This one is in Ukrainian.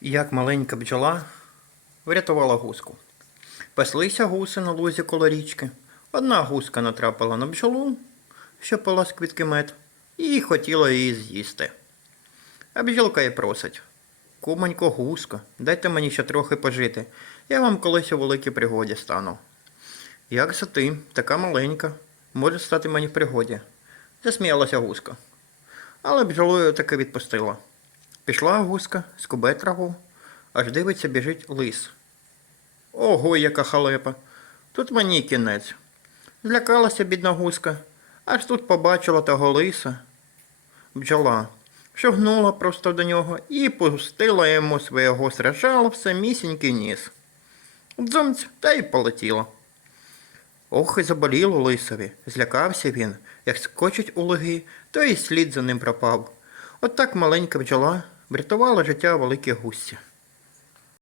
Як маленька бджола врятувала гуску. Паслися гуси на лузі коло річки. Одна гуска натрапила на бджолу, що пила з квітки мед, і хотіла її з'їсти. А бджілка їй просить. Кумонько гуска, дайте мені ще трохи пожити. Я вам колись у великій пригоді стану. Як це ти, така маленька, може стати мені в пригоді? Засміялася гуска. Але бджолою таки відпустила. Пішла гуска, скубе траву, аж дивиться, біжить лис. Ого, яка халепа. Тут мені кінець. Злякалася бідна гуска, аж тут побачила того лиса. Бджола шогнула просто до нього і пустила йому своє гостре в самісінький ніс. Дзумць, та й полетіла. Ох, і заболіло лисові. Злякався він, як скочить у логи, то й слід за ним пропав. От маленька бджола врятувала життя великі гусі.